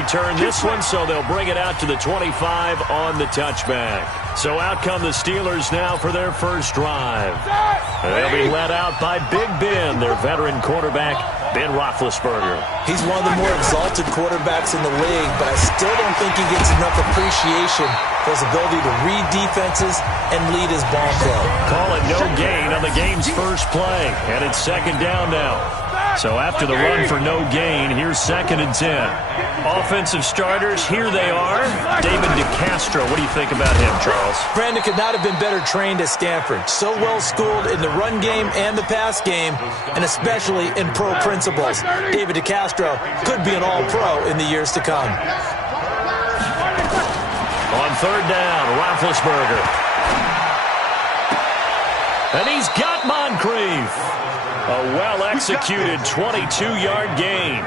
return this one, so they'll bring it out to the 25 on the touchback. So out come the Steelers now for their first drive. They'll be led out by Big Ben, their veteran quarterback, Ben Roethlisberger. He's one of the more exalted quarterbacks in the league, but I still don't think he gets enough appreciation for his ability to read defenses and lead his ball club. Call it no gain on the game's first play, and it's second down now. So after the run for no gain, here's 2nd and 10. Offensive starters, here they are. David DeCastro, what do you think about him, Charles? Brandon could not have been better trained at Stanford. So well schooled in the run game and the pass game, and especially in pro principles. David DeCastro could be an all-pro in the years to come. On 3rd down, Roethlisberger. And he's got Moncrief. A well-executed 22-yard gain.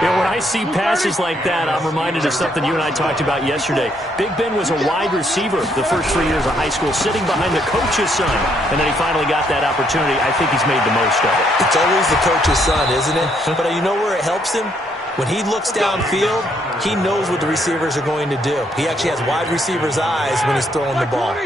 When I see passes like that, I'm reminded of something you and I talked about yesterday. Big Ben was a wide receiver the first 3 years of high school, sitting behind the coach's son. And then he finally got that opportunity. I think he's made the most of it. It's always the coach's son, isn't it? But you know where it helps him? When he looks downfield, he knows what the receivers are going to do. He actually has wide receivers' eyes when he's throwing the ball.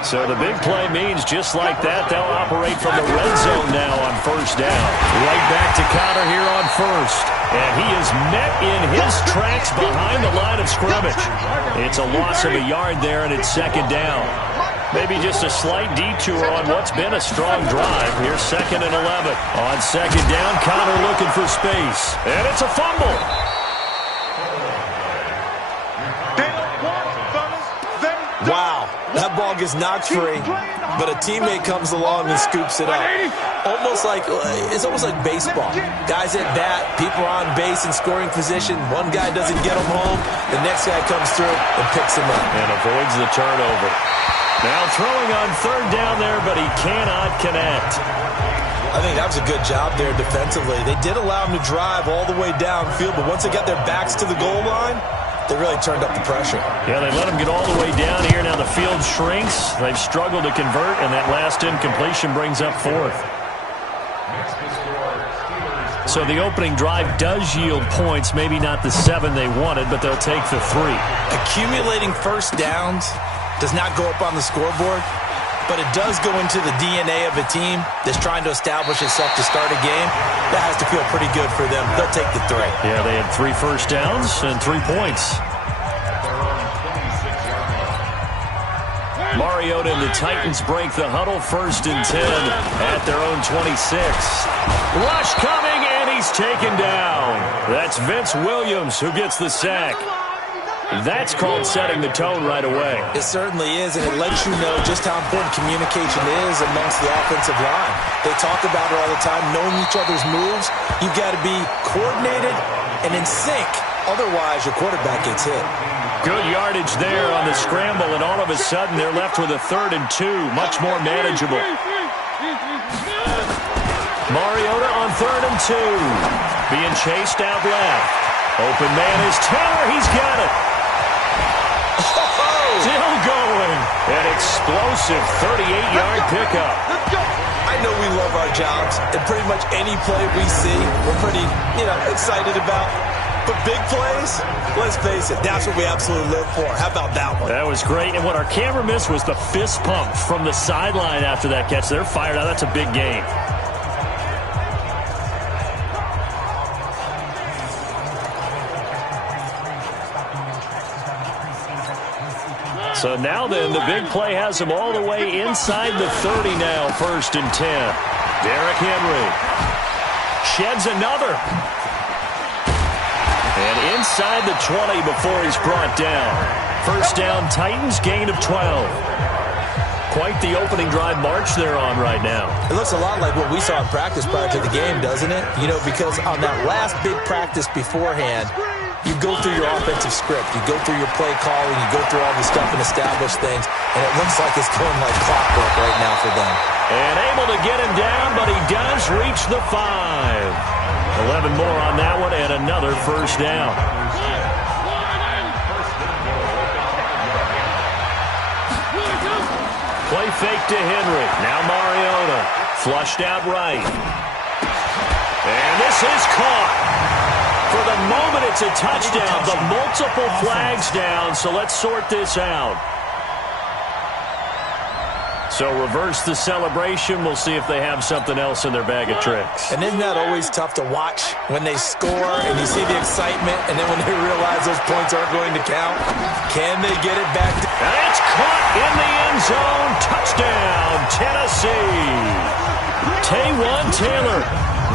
So the big play means just like that, they'll operate from the red zone now on 1st down. Right back to Connor here on 1st. And he is met in his tracks behind the line of scrimmage. It's a loss of a yard there, and it's 2nd down. Maybe just a slight detour on what's been a strong drive. Here's 2nd and 11. On 2nd down, Connor looking for space. And it's a fumble. Wow, that ball gets knocked free, but a teammate comes along and scoops it up. It's almost like baseball. Guys at bat, people are on base in scoring position. One guy doesn't get him home, the next guy comes through and picks him up. And avoids the turnover. Now throwing on 3rd down there, but he cannot connect. I think that was a good job there defensively. They did allow him to drive all the way downfield, but once they got their backs to the goal line, they really turned up the pressure. Yeah, they let him get all the way down here. Now the field shrinks. They've struggled to convert, and that last incompletion brings up 4th. So the opening drive does yield points, maybe not the 7 they wanted, but they'll take the 3. Accumulating first downs does not go up on the scoreboard, but it does go into the DNA of a team that's trying to establish itself to start a game. That has to feel pretty good for them. They'll take the 3. Yeah, they had 3 first downs and 3 points. Mariota and the Titans break the huddle. 1st and 10 at their own 26. Rush coming, and he's taken down. That's Vince Williams who gets the sack. That's called setting the tone right away. It certainly is, and it lets you know just how important communication is amongst the offensive line. They talk about it all the time, knowing each other's moves. You've got to be coordinated and in sync. Otherwise, your quarterback gets hit. Good yardage there on the scramble, and all of a sudden they're left with a 3rd and 2. Much more manageable. Mariota on 3rd and 2. Being chased out left. Open man is Taylor. He's got it. Still going. An explosive 38-yard pickup. I know we love our jobs, and pretty much any play we see, we're pretty, excited about. But big plays, let's face it, that's what we absolutely live for. How about that one? That was great. And what our camera missed was the fist pump from the sideline after that catch. They're fired out. That's a big game. So now then, the big play has him all the way inside the 30 now, 1st and 10. Derrick Henry sheds another. And inside the 20 before he's brought down. 1st down, Titans, gain of 12. Quite the opening drive march they're on right now. It looks a lot like what we saw in practice prior to the game, doesn't it? Because on that last big practice beforehand, you go through your offensive script, you go through your play calling, you go through all the stuff and establish things, and it looks like it's going like clockwork right now for them. And able to get him down, but he does reach the 5. 11 more on that one, and another 1st down. Play fake to Henry. Now Mariota. Flushed out right. And this is caught. moment it's a touchdown, but multiple flags down, so let's sort this out. So reverse the celebration. We'll see if they have something else in their bag of tricks. And isn't that always tough to watch when they score and you see the excitement, and then when they realize those points aren't going to count? Can they get it back? And it's caught in the end zone. Touchdown, Tennessee. Taywan Taylor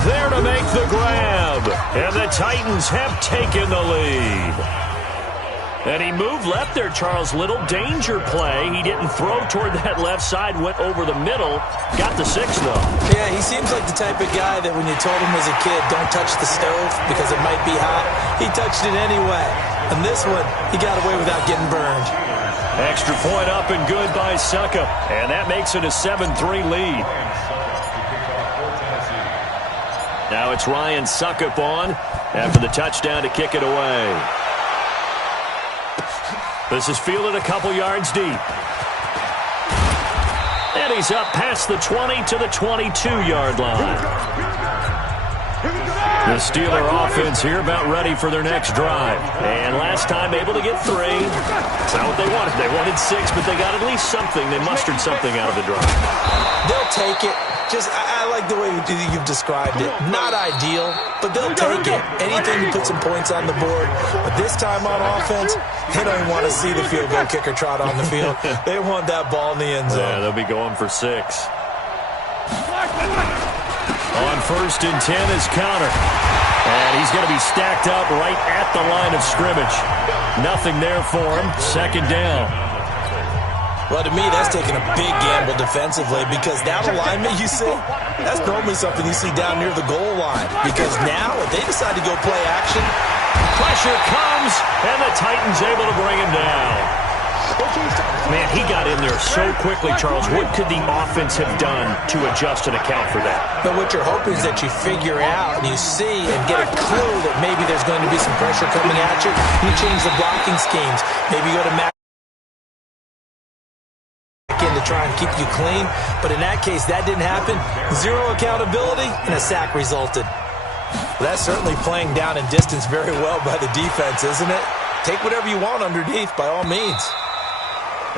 there to make the grab. And the Titans have taken the lead. And he moved left there, Charles. Little danger play. He didn't throw toward that left side, went over the middle. Got the 6, though. Yeah, he seems like the type of guy that when you told him as a kid, don't touch the stove because it might be hot, he touched it anyway. And this one, he got away without getting burned. Extra point up and good by Suckup. And that makes it a 7-3 lead. Now it's Ryan Suckup on after the touchdown to kick it away. This is fielded a couple yards deep. And he's up past the 20 to the 22-yard line. The Steeler offense here about ready for their next drive. And last time able to get 3. That's not what they wanted. They wanted 6, but they got at least something. They mustered something out of the drive. They'll take it. I like the way you've described it. Not ideal, but they'll take it. Anything to put some points on the board. But this time on offense, they don't even want to see the field goal kicker trot on the field. They want that ball in the end zone. Yeah, they'll be going for 6. On 1st and 10 is Counter. And he's going to be stacked up right at the line of scrimmage. Nothing there for him. 2nd down. Well, to me, that's taking a big gamble defensively because that alignment you see, that's normally something you see down near the goal line. Because now, if they decide to go play action, pressure comes, and the Titans able to bring him down. Man, he got in there so quickly, Charles. What could the offense have done to adjust and account for that? But what you're hoping is that you figure out and you see and get a clue that maybe there's going to be some pressure coming at you. You change the blocking schemes. Maybe you go to Madden to try and keep you clean, but in that case, that didn't happen. 0 accountability, and a sack resulted. Well, that's certainly playing down in distance very well by the defense, isn't it? Take whatever you want underneath, by all means.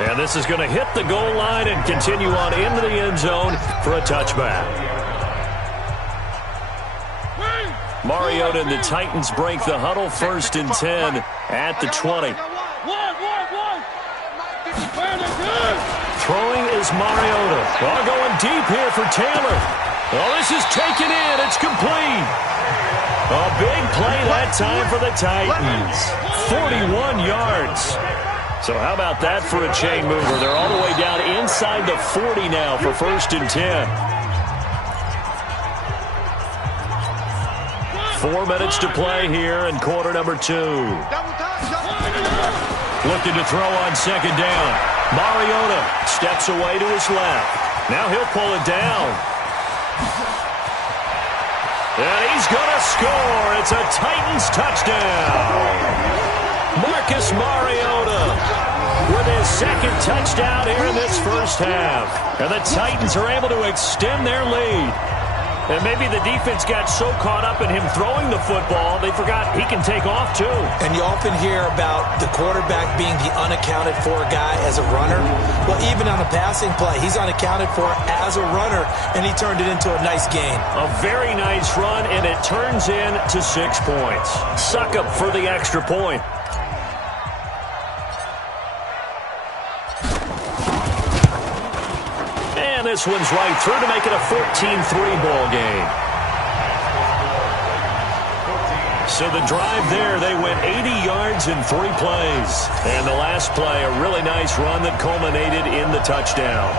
And this is going to hit the goal line and continue on into the end zone for a touchback. Mariota and the Titans break the huddle. 1st and 10 at the 20. Throwing is Mariota. Oh, going deep here for Taylor. Oh, this is taken in. It's complete. A big play that time for the Titans. 41 yards. So how about that for a chain mover? They're all the way down inside the 40 now for 1st and 10. 4 minutes to play here in quarter number 2. Looking to throw on 2nd down. Mariota steps away to his left. Now he'll pull it down. And he's going to score. It's a Titans touchdown. Marcus Mariota with his 2nd touchdown here in this first half. And the Titans are able to extend their lead. And maybe the defense got so caught up in him throwing the football, they forgot he can take off too. And you often hear about the quarterback being the unaccounted for guy as a runner. Well, even on a passing play, he's unaccounted for as a runner, and he turned it into a nice gain. A very nice run, and it turns into 6 points. Suckup for the extra point. And this one's right through to make it a 14-3 ball game. So the drive there, they went 80 yards in 3 plays. And the last play, a really nice run that culminated in the touchdown.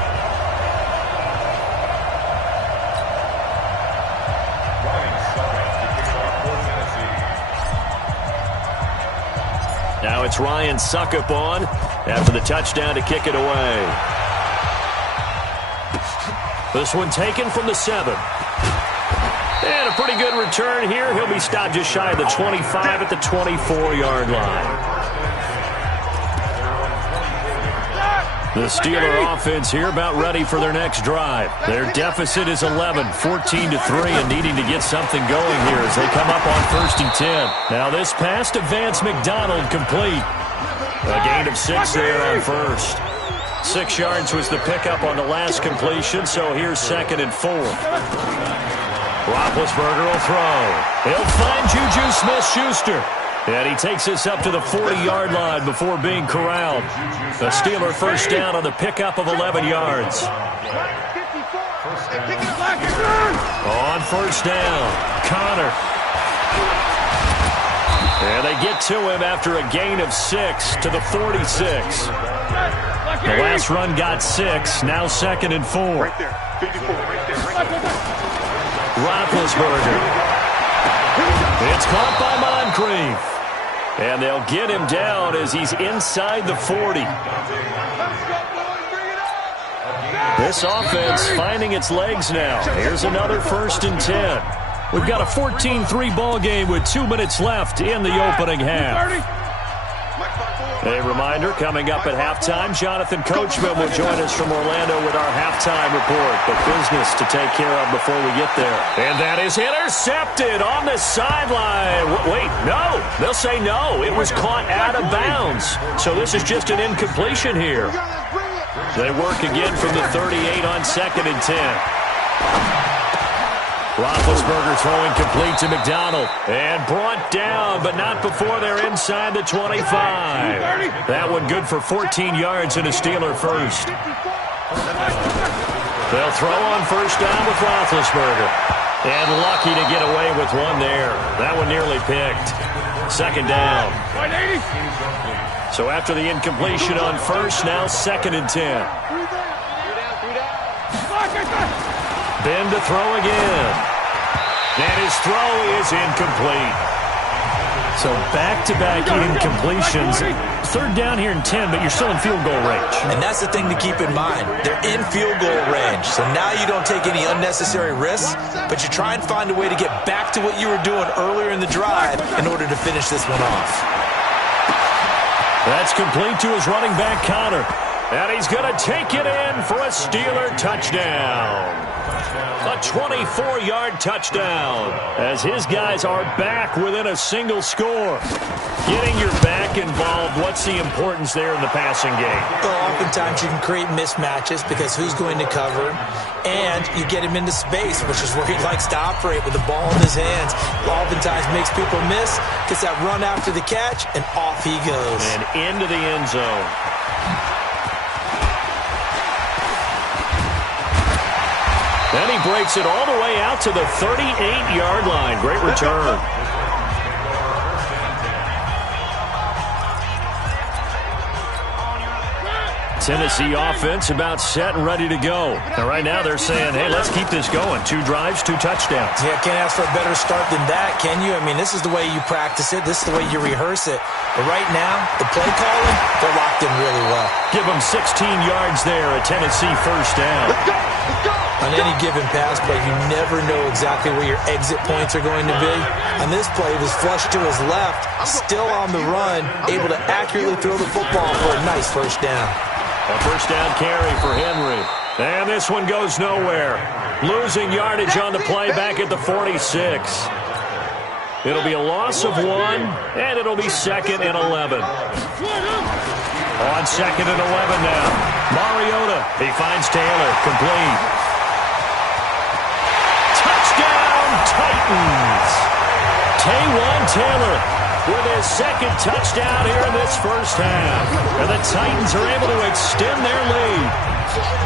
Now it's Ryan Suckup on after the touchdown to kick it away. This one taken from the 7. And a pretty good return here. He'll be stopped just shy of the 25 at the 24-yard line. The Steeler offense here about ready for their next drive. Their deficit is 11, 14-3, and needing to get something going here as they come up on 1st and 10. Now this pass to Vance McDonald complete. A gain of 6 there on 1st. 6 yards was the pickup on the last completion, so here's 2nd and 4. Roethlisberger will throw. He'll find Juju Smith-Schuster. And he takes us up to the 40-yard line before being corralled. The Steeler first down on the pickup of 11 yards. On 1st down, Connor. And they get to him after a gain of 6 to the 46. The last run got 6, now 2nd and 4. Right there, 54, right there, right there. Roethlisberger. It's caught by Moncrief. And they'll get him down as he's inside the 40. This offense finding its legs now. Here's another 1st and 10. We've got a 14-3 ball game with 2 minutes left in the opening half. A reminder, coming up at halftime, Jonathan Coachman will join us from Orlando with our halftime report. But business to take care of before we get there. And that is intercepted on the sideline. Wait, no. They'll say no. It was caught out of bounds. So this is just an incompletion here. They work again from the 38 on 2nd and 10. Roethlisberger throwing complete to McDonald. And brought down, but not before they're inside the 25. That one good for 14 yards and a Steeler first. They'll throw on 1st down with Roethlisberger. And lucky to get away with one there. That one nearly picked. 2nd down. So after the incompletion on 1st, now 2nd and 10. Ben to throw again. And his throw is incomplete. So back-to-back incompletions. 3rd down here and 10, but you're still in field goal range. And that's the thing to keep in mind. They're in field goal range. So now you don't take any unnecessary risks, but you try and find a way to get back to what you were doing earlier in the drive in order to finish this one off. That's complete to his running back, Connor. And he's going to take it in for a Steeler touchdown. A 24-yard touchdown as his guys are back within a single score. Getting your back involved, what's the importance there in the passing game? Well, oftentimes you can create mismatches because who's going to cover him, and you get him into space, which is where he likes to operate with the ball in his hands. Oftentimes makes people miss, gets that run after the catch, and off he goes. And into the end zone. Then he breaks it all the way out to the 38-yard line. Great return. Tennessee offense about set and ready to go. And right now they're saying, hey, let's keep this going. 2 drives, 2 touchdowns. Yeah, can't ask for a better start than that, can you? I mean, this is the way you practice it. This is the way you rehearse it. But right now, the play calling, they're locked in really well. Give them 16 yards there, a Tennessee first down. Let's go! Let's go! On any given pass play, you never know exactly where your exit points are going to be. On this play, it was flushed to his left, still on the run, able to accurately throw the football for a nice first down. A first down carry for Henry. And this one goes nowhere. Losing yardage on the play back at the 46. It'll be a loss of 1, and it'll be 2nd and 11. On 2nd and 11 now. Mariota, he finds Taylor, complete. Touchdown, Titans! Taywan Taylor with his 2nd touchdown here in this first half. And the Titans are able to extend their lead.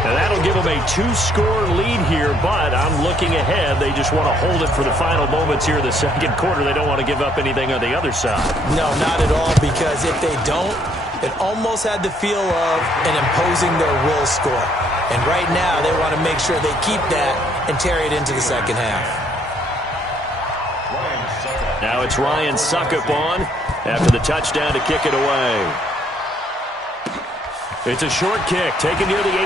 And that'll give them a 2-score lead here, but I'm looking ahead. They just want to hold it for the final moments here in the 2nd quarter. They don't want to give up anything on the other side. No, not at all, because if they don't, it almost had the feel of an imposing their will score. And right now, they want to make sure they keep that and carry it into the 2nd half. Now it's Ryan Suckup on after the touchdown to kick it away. It's a short kick taken near the 18.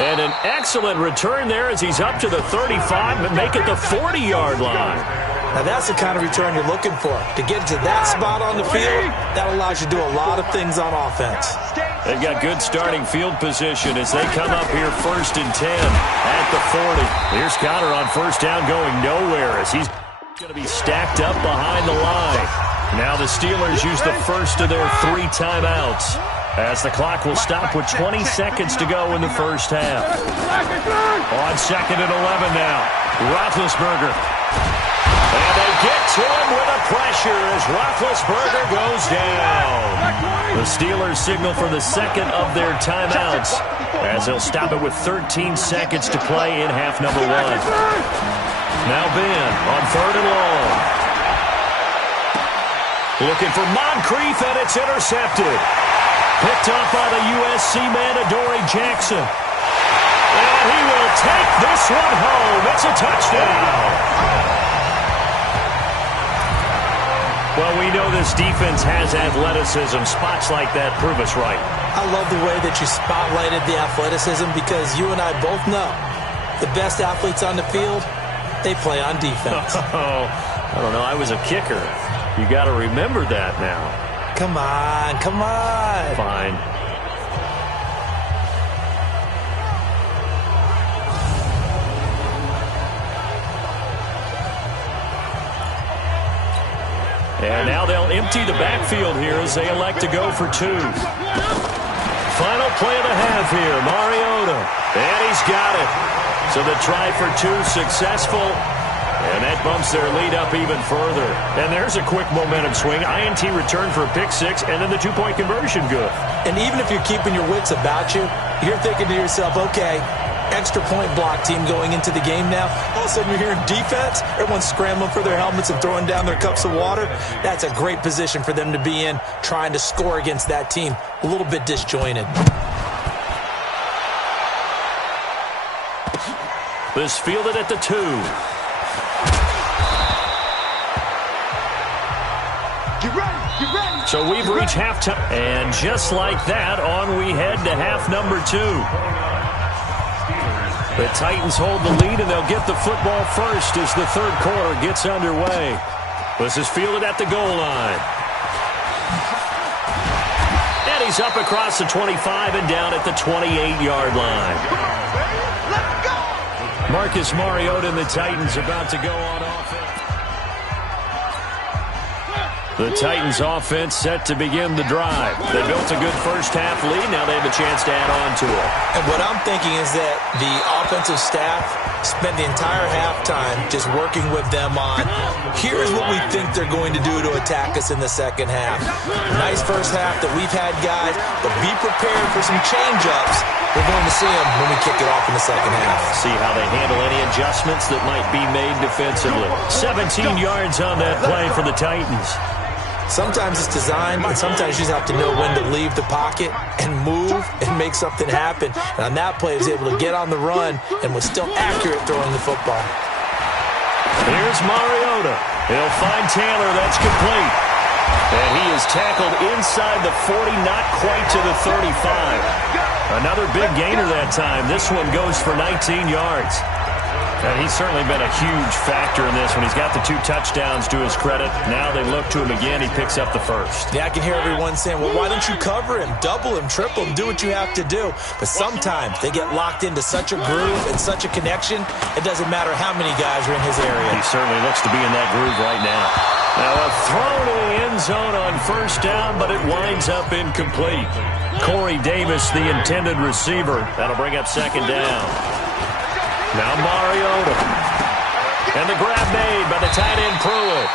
And an excellent return there as he's up to the 35 but make it the 40-yard line. Now that's the kind of return you're looking for. To get to that spot on the field, that allows you to do a lot of things on offense. They've got good starting field position as they come up here 1st and 10 at the 40. Here's Connor on 1st down going nowhere as he's going to be stacked up behind the line. Now the Steelers use the first of their 3 timeouts as the clock will stop with 20 seconds to go in the first half. On 2nd and 11 now, Roethlisberger. And they get to him with a pressure as Roethlisberger goes down. The Steelers signal for the second of their timeouts as they'll stop it with 13 seconds to play in half number 1. Now Ben on 3rd and long. Looking for Moncrief, and it's intercepted. Picked up by the USC man, Adoree Jackson. And he will take this one home. It's a touchdown. Well, we know this defense has athleticism. Spots like that prove us right. I love the way that you spotlighted the athleticism because you and I both know the best athletes on the field, they play on defense. Oh, I don't know. I was a kicker. You got to remember that now. Come on, come on. Fine. And now they'll empty the backfield here as they elect to go for 2. Final play of the half here, Mariota. And he's got it. So the try for 2 successful. And that bumps their lead up even further. And there's a quick momentum swing. INT return for a pick 6, and then the 2-point conversion good. And even if you're keeping your wits about you, you're thinking to yourself, okay, extra point block team going into the game now. All of a sudden you're hearing defense. Everyone's scrambling for their helmets and throwing down their cups of water. That's a great position for them to be in, trying to score against that team. A little bit disjointed. This fielded at the 2. Get ready. So we've reached halftime. And just like that, on we head to half number 2. The Titans hold the lead, and they'll get the football first as the third quarter gets underway. This is fielded at the goal line. And he's up across the 25 and down at the 28-yard line. Marcus Mariota and the Titans about to go on offense. The Titans offense set to begin the drive. They built a good first half lead. Now they have a chance to add on to it. And what I'm thinking is that the offensive staff spent the entire halftime just working with them on, here's what we think they're going to do to attack us in the second half. Nice first half that we've had, guys, but be prepared for some change-ups. We're going to see them when we kick it off in the second half. See how they handle any adjustments that might be made defensively. 17 yards on that play for the Titans. Sometimes it's designed, and sometimes you just have to know when to leave the pocket and move and make something happen. And on that play, he was able to get on the run and was still accurate throwing the football. Here's Mariota. He'll find Taylor. That's complete. And he is tackled inside the 40, not quite to the 35. Another big gainer that time. This one goes for 19 yards. And he's certainly been a huge factor in this one. He's got the 2 touchdowns to his credit. Now they look to him again. He picks up the first. Yeah, I can hear everyone saying, well, why don't you cover him, double him, triple him, do what you have to do. But sometimes they get locked into such a groove and such a connection, it doesn't matter how many guys are in his area. He certainly looks to be in that groove right now. Now a throw to the end zone on first down, but it winds up incomplete. Corey Davis, the intended receiver. That'll bring up second down. Now Mariota. And the grab made by the tight end Pruitt.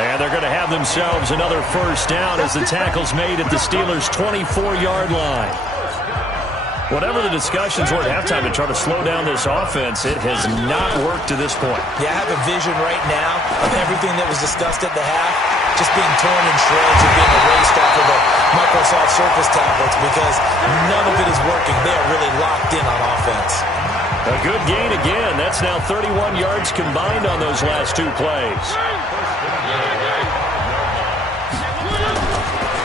And they're going to have themselves another first down as the tackle's made at the Steelers' 24-yard line. Whatever the discussions were at halftime to try to slow down this offense, it has not worked to this point. Yeah, I have a vision right now of everything that was discussed at the half just being torn in shreds and being erased off of the Microsoft Surface tablets because none of it is working. They are really locked in on offense. A good gain again. That's now 31 yards combined on those last 2 plays.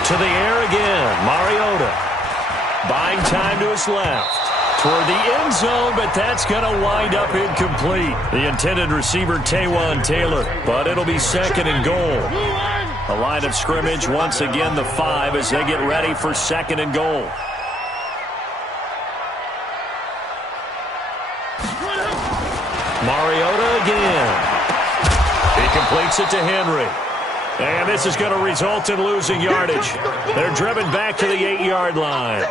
To the air again. Mariota buying time to his left. toward the end zone, but that's going to wind up incomplete. The intended receiver, Taywan Taylor, but it'll be second and goal. The line of scrimmage, once again, the 5 as they get ready for second and goal. Mariota again. He completes it to Henry. And this is going to result in losing yardage. They're driven back to the 8-yard line.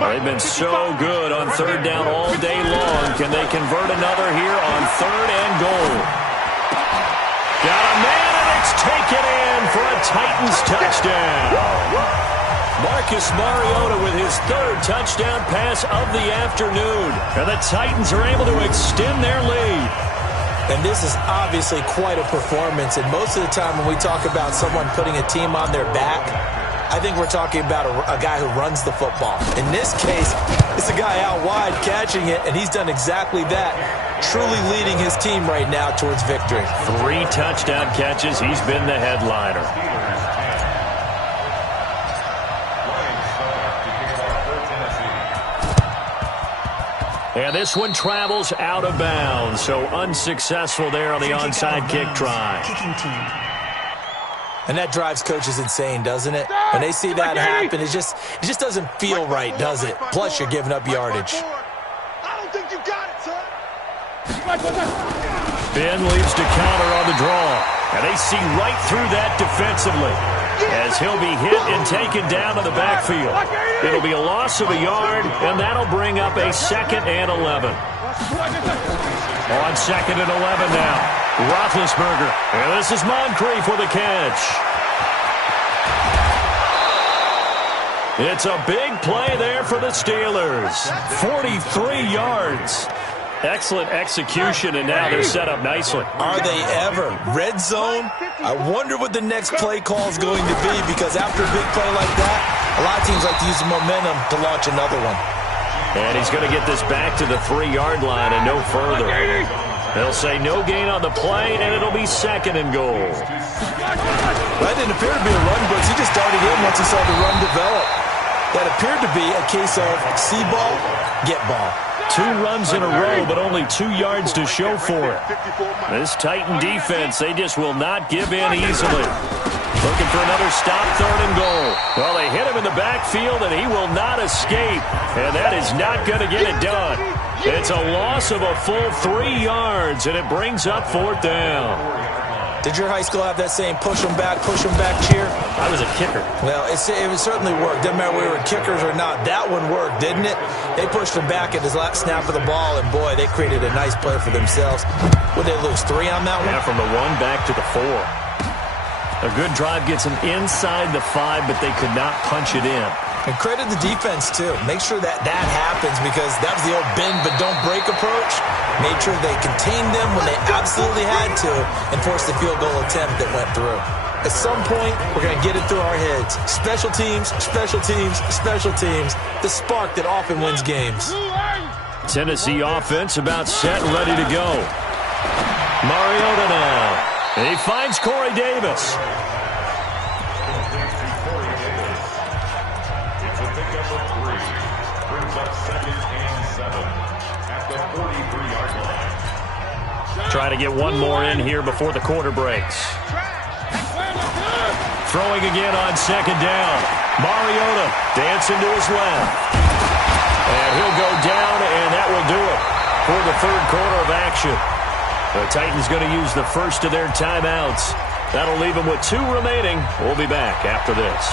They've been so good on third down all day long. Can they convert another here on third and goal? Got a man, and it's taken in for a Titans touchdown. Marcus Mariota with his third touchdown pass of the afternoon. And the Titans are able to extend their lead. And this is obviously quite a performance. And most of the time when we talk about someone putting a team on their back, I think we're talking about a guy who runs the football. In this case, it's a guy out wide catching it, and he's done exactly that, truly leading his team right now towards victory. 3 touchdown catches. He's been the headliner. And this one travels out of bounds, so unsuccessful there on the onside kick try. And that drives coaches insane, doesn't it? When they see that happen, it just doesn't feel right, does it? Plus, you're giving up yardage. I don't think you got it, son. Ben leaves to counter on the draw. And they see right through that defensively as he'll be hit and taken down to the backfield. It'll be a loss of a yard, and that'll bring up a 2nd and 11. On 2nd and 11 now. Roethlisberger. And this is Moncrief with a catch. It's a big play there for the Steelers. 43 yards. Excellent execution, and now they're set up nicely. Are they ever? Red zone? I wonder what the next play call is going to be, because after a big play like that, a lot of teams like to use the momentum to launch another one. And he's going to get this back to the 3-yard line and no further. They'll say no gain on the play, and it'll be 2nd and goal. That didn't appear to be a run blitz. He just darted in once he saw the run develop. That appeared to be a case of see ball, get ball. 2 runs in a row, but only 2 yards to show for it. This Titan defense, they just will not give in easily. Looking for another stop, 3rd and goal. Well, they hit him in the backfield, and he will not escape. And that is not going to get it done. It's a loss of a full 3 yards, and it brings up 4th down. Did your high school have that same push them back cheer? I was a kicker. Well, it certainly worked. Didn't matter whether we were kickers or not. That one worked, didn't it? They pushed him back at his last snap of the ball, and boy, they created a nice play for themselves. Would they lose 3 on that one? Yeah, from the 1 back to the 4. A good drive gets them inside the 5, but they could not punch it in. And credit the defense, too. Make sure that happens, because that was the old bend but don't break approach. Made sure they contained them when they absolutely had to and forced the field goal attempt that went through. At some point, we're going to get it through our heads. Special teams, special teams, special teams. The spark that often wins games. Tennessee offense about set and ready to go. Mariota now. And he finds Corey Davis. Try to get one more in here before the quarter breaks. Throwing again on 2nd down. Mariota dancing to his left. And he'll go down, and that will do it for the 3rd quarter of action. The Titans going to use the first of their timeouts. That'll leave them with 2 remaining. We'll be back after this.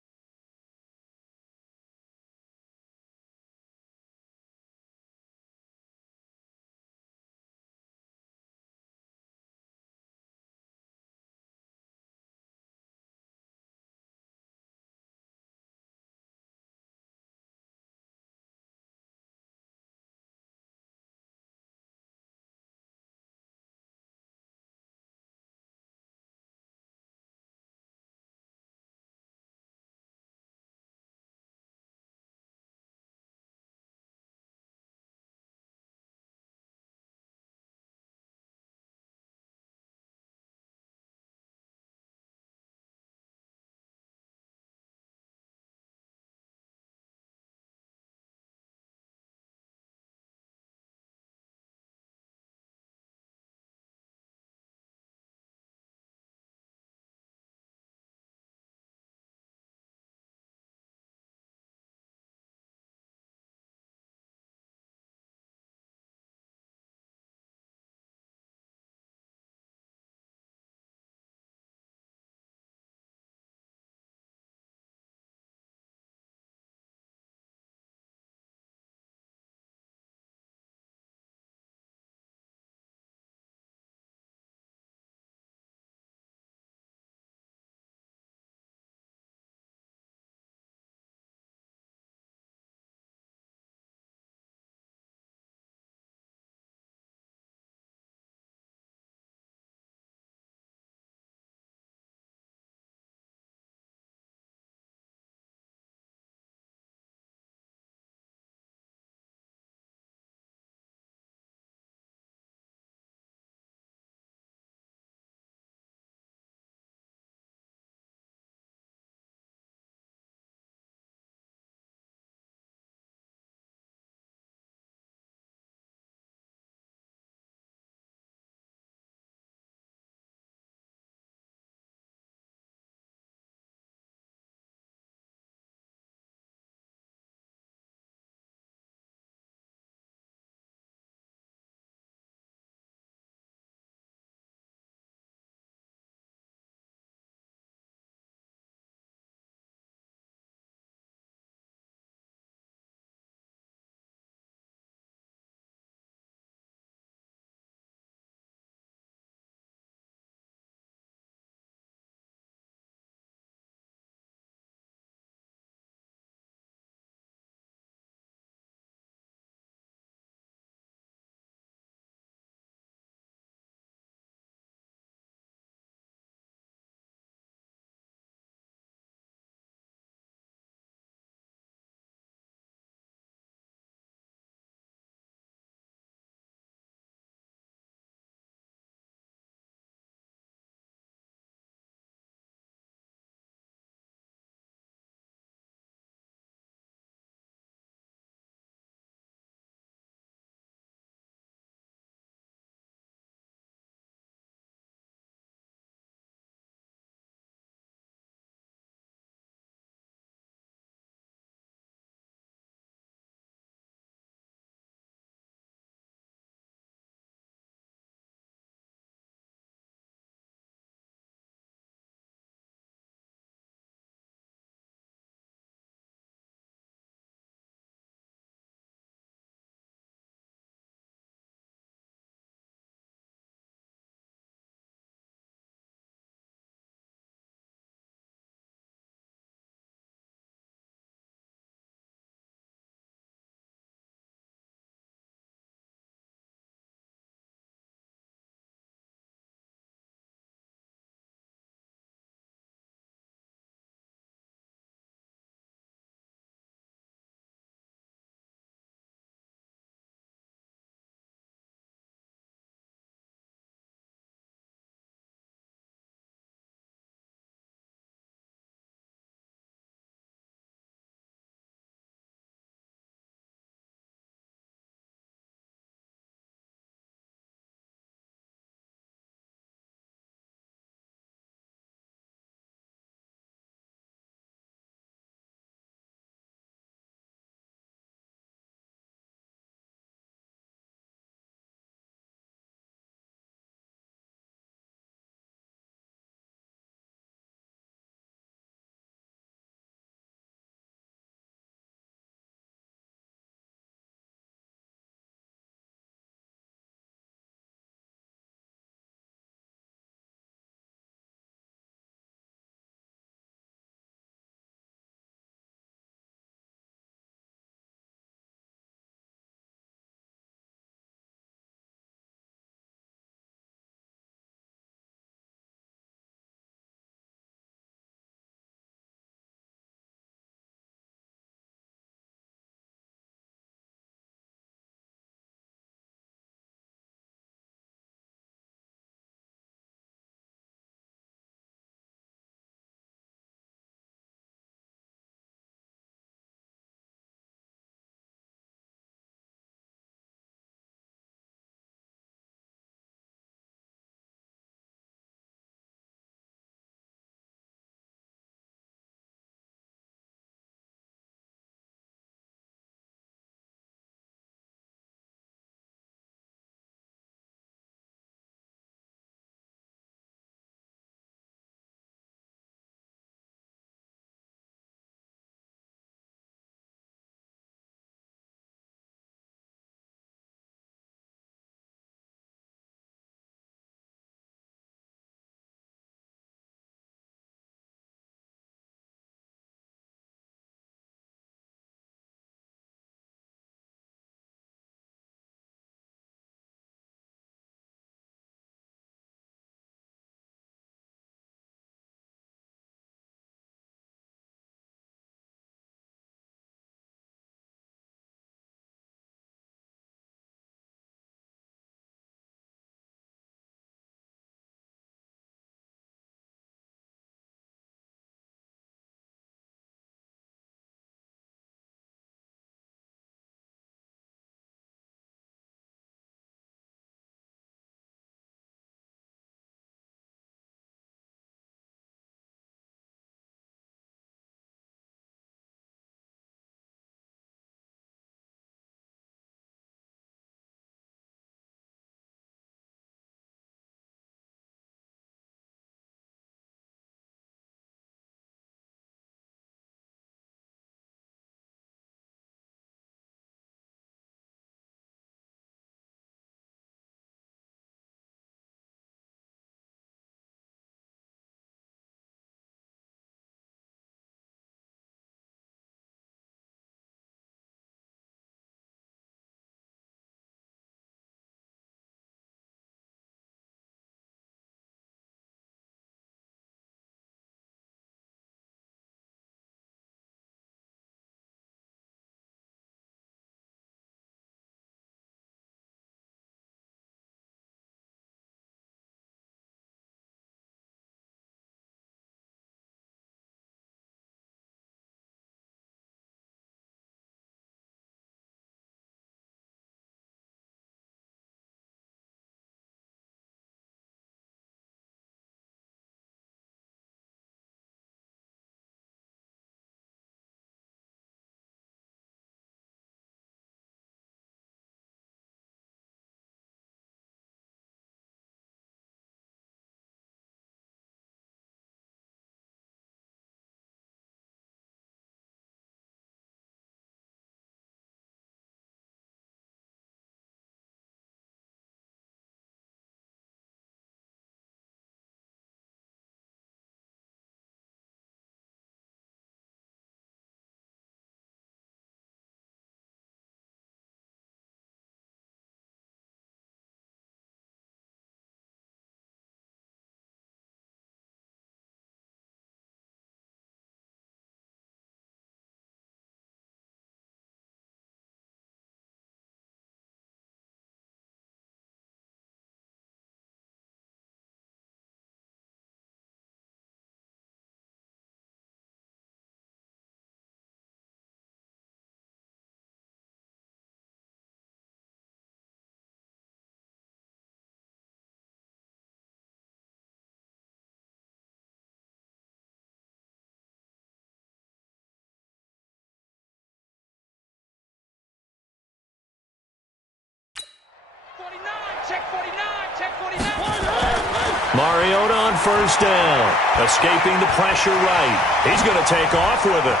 Mariota on first down. Escaping the pressure right. He's going to take off with it.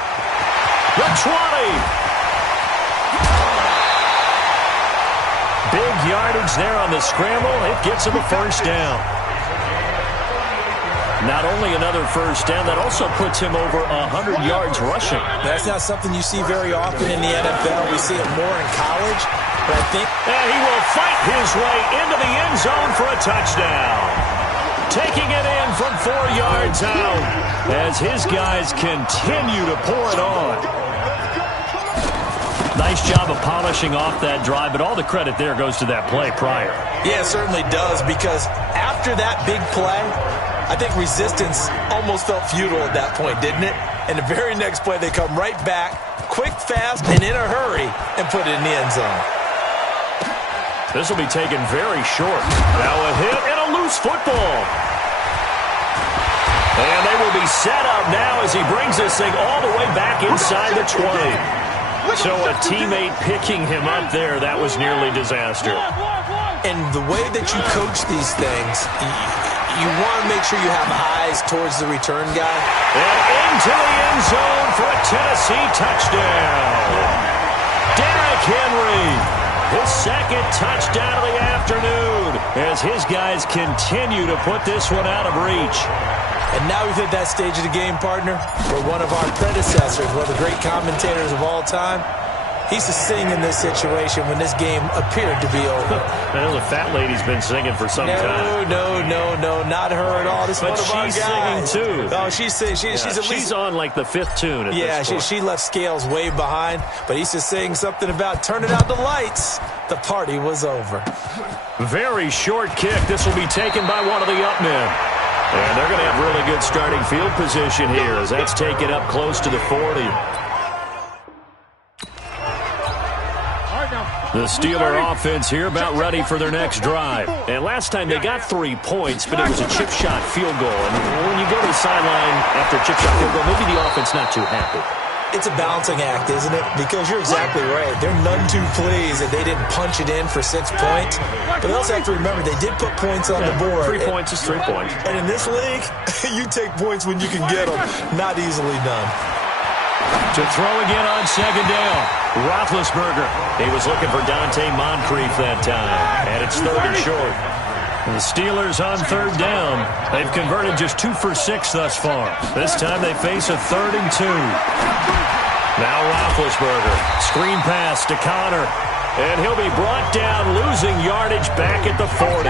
The 20. Big yardage there on the scramble. It gets him a first down. Not only another first down, that also puts him over 100 yards rushing. That's not something you see very often in the NFL. We see it more in college, but I think... And he will fight his way into the end zone for a touchdown. Taking it in from 4 yards out as his guys continue to pour it on. Nice job of polishing off that drive, but all the credit there goes to that play prior. Yeah, it certainly does, because after that big play, I think resistance almost felt futile at that point, didn't it? And the very next play, they come right back, quick, fast, and in a hurry, and put it in the end zone. This will be taken very short. Now a hit and a loose football. And they will be set up now as he brings this thing all the way back inside the 20. So a teammate picking him up there, that was nearly disaster. And the way that you coach these things, you want to make sure you have eyes towards the return guy. And into the end zone for a Tennessee touchdown. Derrick Henry, his second touchdown of the afternoon as his guys continue to put this one out of reach. And now we've hit that stage of the game, partner, where one of our predecessors, one of the great commentators of all time, he used to sing in this situation when this game appeared to be over. I know the fat lady's been singing for some time. No, not her at all. This is one of our guys. But she's singing, too. Oh, she's at least... She's on, like, the 5th tune at this point. She left Scales way behind, but he used to sing something about turning out the lights. The party was over. Very short kick. This will be taken by one of the up men. And they're going to have really good starting field position here as that's taken up close to the 40. The Steeler offense here about ready for their next drive. And last time they got 3 points, but it was a chip shot field goal. And when you go to the sideline after a chip shot field goal, maybe the offense not too happy. It's a balancing act, isn't it? Because you're exactly right. They're none too pleased that they didn't punch it in for 6 points. But they also have to remember they did put points on the board. 3 points is 3 points. And in this league, you take points when you can get them. Not easily done. To throw again on second down. Roethlisberger. He was looking for Dante Moncrief that time. And it's 3rd and short. And the Steelers on 3rd down. They've converted just 2 for 6 thus far. This time they face a 3rd and 2. Now Roethlisberger. Screen pass to Connor. And he'll be brought down, losing yardage back at the 40.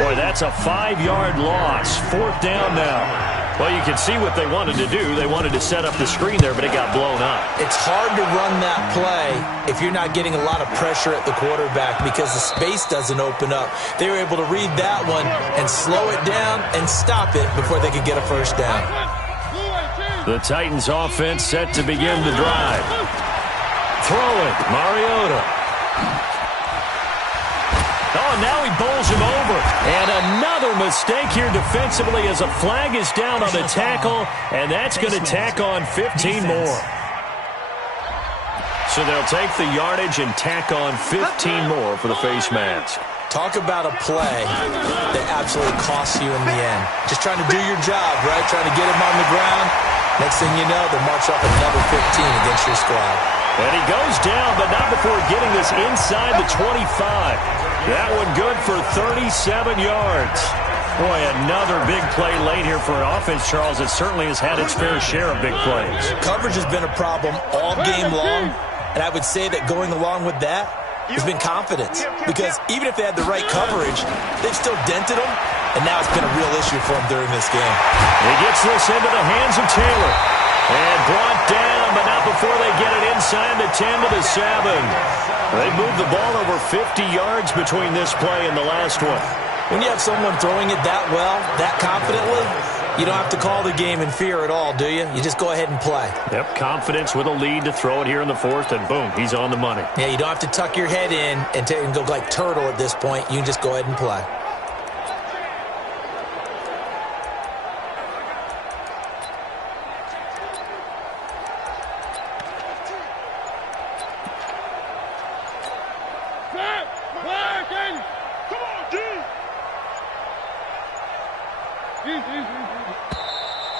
Boy, that's a 5-yard loss. 4th down now. Well, you can see what they wanted to do. They wanted to set up the screen there, but it got blown up. It's hard to run that play if you're not getting a lot of pressure at the quarterback because the space doesn't open up. They were able to read that one and slow it down and stop it before they could get a first down. The Titans offense set to begin the drive. Throw it, Mariota. Oh, now he bowls him over. And another mistake here defensively as a flag is down on the tackle, and that's going to tack on 15 more. So they'll take the yardage and tack on 15 more for the face mask. Talk about a play that absolutely costs you in the end. Just trying to do your job, right? Trying to get him on the ground. Next thing you know, they'll march up another 15 against your squad. And he goes down, but not before getting this inside the 25. That one good for 37 yards. Boy, another big play late here for an offense, Charles, that certainly has had its fair share of big plays. Coverage has been a problem all game long, and I would say that going along with that has been confidence. Because even if they had the right coverage, they've still dented them, and now it's been a real issue for them during this game. He gets this into the hands of Taylor. And brought down, but not before they get it inside the 10 to the 7. They moved the ball over 50 yards between this play and the last one. When you have someone throwing it that well, that confidently, you don't have to call the game in fear at all, do you? You just go ahead and play. Yep, confidence with a lead to throw it here in the 4th, and boom, he's on the money. Yeah, you don't have to tuck your head in and go like turtle at this point. You can just go ahead and play.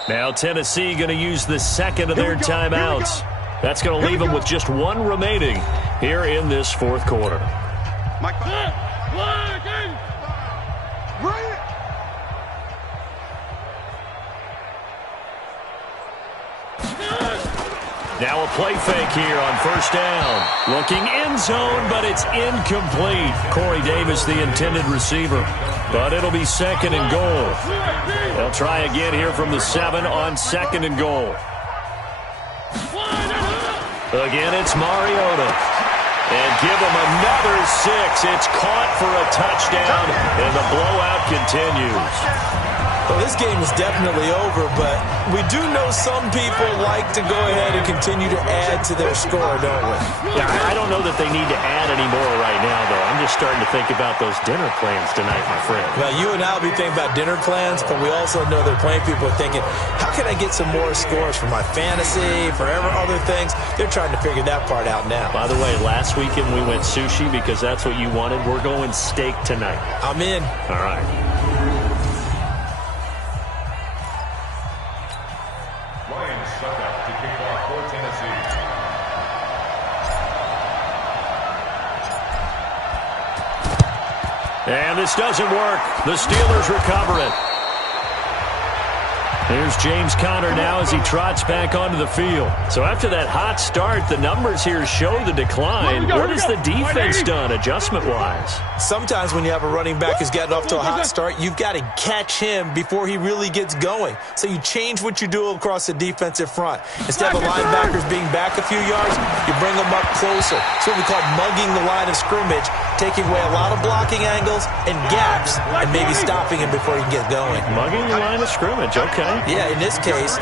Now Tennessee going to use the second of their timeouts. That's going to leave them with just one remaining here in this fourth quarter. Now a play fake here on first down. Looking end zone, but it's incomplete. Corey Davis, the intended receiver. But it'll be second and goal. They'll try again here from the 7 on second and goal. Again, it's Mariota. And give him another 6. It's caught for a touchdown, and the blowout continues. Well, this game is definitely over, but we do know some people like to go ahead and continue to add to their score, don't we? Yeah, I don't know that they need to add any more right now, though. I'm just starting to think about those dinner plans tonight, my friend. Well, you and I will be thinking about dinner plans, but we also know there are plenty of people thinking, how can I get some more scores for my fantasy, for other things? They're trying to figure that part out now. By the way, last weekend we went sushi because that's what you wanted. We're going steak tonight. I'm in. All right. And this doesn't work. The Steelers recover it. Here's James Conner now as he trots back onto the field. So after that hot start, the numbers here show the decline. What has the defense done adjustment-wise? Sometimes when you have a running back who's getting off to a hot start, you've got to catch him before he really gets going. So you change what you do across the defensive front. Instead of the linebackers being back a few yards, you bring them up closer. It's what we call mugging the line of scrimmage, taking away a lot of blocking angles and gaps and maybe stopping him before he can get going. Mugging the line of scrimmage, okay. Yeah, in this case.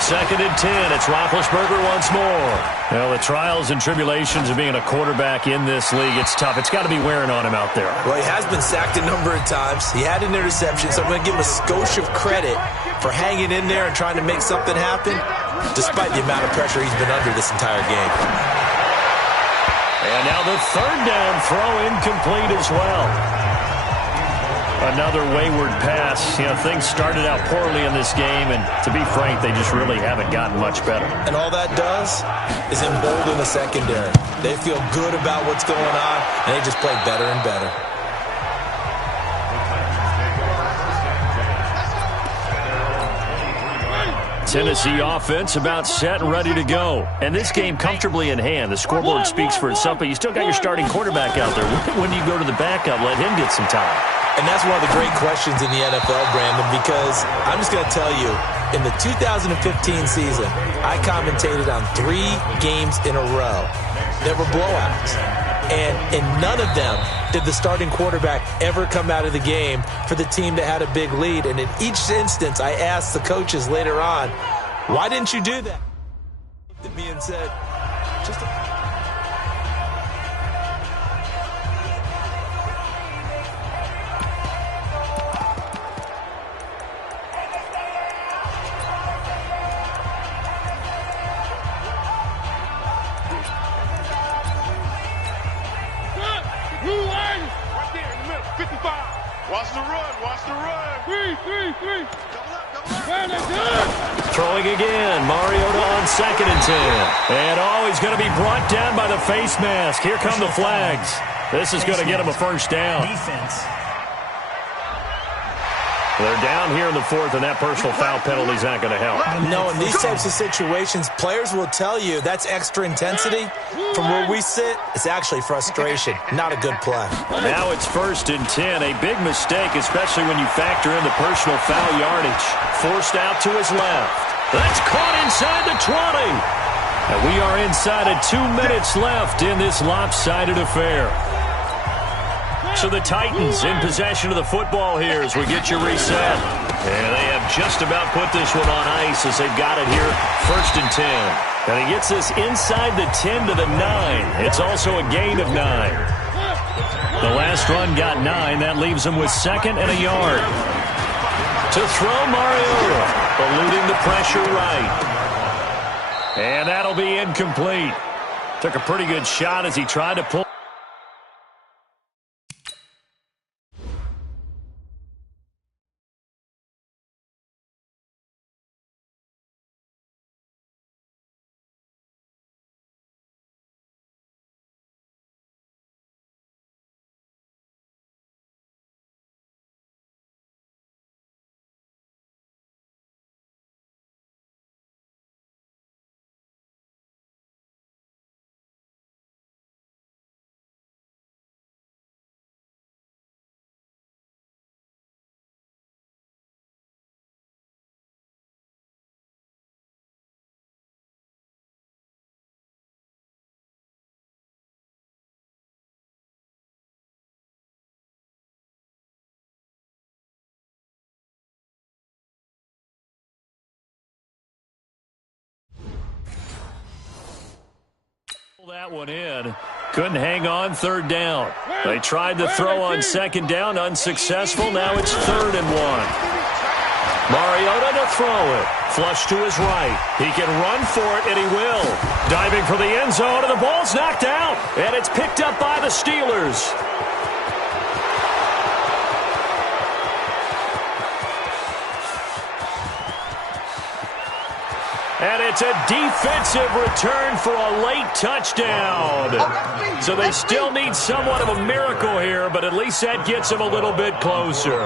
Second and 10. It's Roethlisberger once more. Well, the trials and tribulations of being a quarterback in this league, it's tough. It's got to be wearing on him out there. Well, he has been sacked a number of times. He had an interception, so I'm going to give him a skosh of credit for hanging in there and trying to make something happen, despite the amount of pressure he's been under this entire game. And now the third down throw incomplete as well. Another wayward pass. You know, things started out poorly in this game, and to be frank, they just really haven't gotten much better. And all that does is embolden the secondary. They feel good about what's going on, and they just play better and better. Tennessee offense about set and ready to go. And this game comfortably in hand. The scoreboard speaks for itself, but you still got your starting quarterback out there. When do you go to the backup? Let him get some time. And that's one of the great questions in the NFL, Brandon, because I'm just going to tell you, in the 2015 season, I commentated on 3 games in a row that were blowouts. And in none of them did the starting quarterback ever come out of the game for the team that had a big lead. And in each instance, I asked the coaches later on, why didn't you do that? He looked at me and said, just Watch the run. Watch the run. Three. Throwing again. Mariota on second and 10. And he's going to be brought down by the face mask. Here come the flags. This is going to get him a first down. Defense. They're down here in the fourth, and that personal foul penalty is not going to help. No, in these types of situations, players will tell you that's extra intensity. From where we sit, it's actually frustration, not a good play. Now it's first and 10. A big mistake, especially when you factor in the personal foul yardage. Forced out to his left. That's caught inside the 20. And we are inside of 2 minutes left in this lopsided affair. So the Titans in possession of the football here as we get you reset. And they have just about put this one on ice as they've got it here, first and 10. And he gets this inside the 10 to the 9. It's also a gain of 9. The last run got 9. That leaves him with second and a yard. To throw Mariota, eluding the pressure right. And that'll be incomplete. Took a pretty good shot as he tried to pull. That one in. Couldn't hang on third down. They tried to throw on second down, unsuccessful. Now it's 3rd and 1. Mariota to throw it. Flush to his right. He can run for it, and he will. Diving for the end zone, and the ball's knocked out. And it's picked up by the Steelers. And it's a defensive return for a late touchdown. So they still need somewhat of a miracle here, but at least that gets them a little bit closer.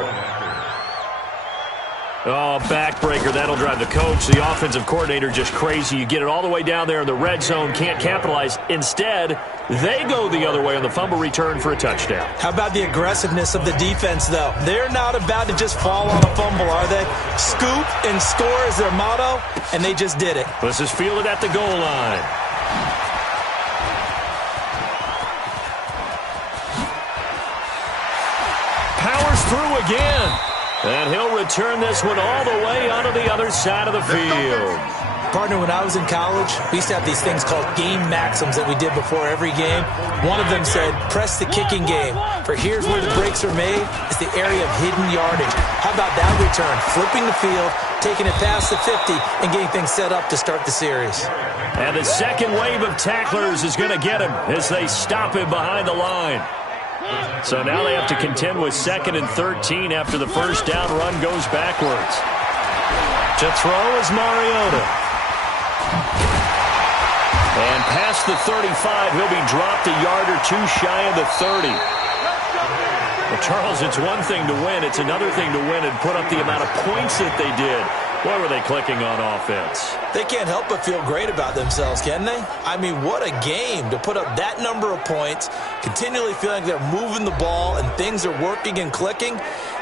Oh, backbreaker. That'll drive the coach, the offensive coordinator, just crazy. You get it all the way down there in the red zone, can't capitalize. Instead, they go the other way on the fumble return for a touchdown. How about the aggressiveness of the defense, though? They're not about to just fall on a fumble, are they? Scoop and score is their motto, and they just did it. This is fielded at the goal line. Powers through again. And he'll return this one all the way onto the other side of the field. Partner, when I was in college, we used to have these things called game maxims that we did before every game. One of them said, press the kicking game. For here's where the breaks are made. It's the area of hidden yardage. How about that return? Flipping the field, taking it past the 50, and getting things set up to start the series. And the second wave of tacklers is going to get him as they stop him behind the line. So now they have to contend with 2nd and 13 after the first down run goes backwards. To throw is Mariota. And past the 35, he'll be dropped a yard or two shy of the 30. Well, Charles, it's one thing to win. It's another thing to win and put up the amount of points that they did. Boy, were they clicking on offense. They can't help but feel great about themselves, can they? I mean, what a game to put up that number of points, continually feeling like they're moving the ball and things are working and clicking.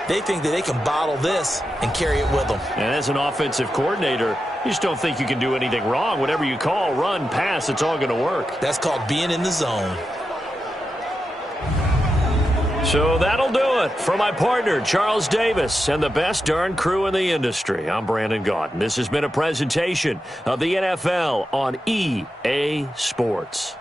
They think that they can bottle this and carry it with them. And as an offensive coordinator, you just don't think you can do anything wrong. Whatever you call, run, pass, it's all going to work. That's called being in the zone. So that'll do it for my partner, Charles Davis, and the best darn crew in the industry. I'm Brandon Gaudin. This has been a presentation of the NFL on EA Sports.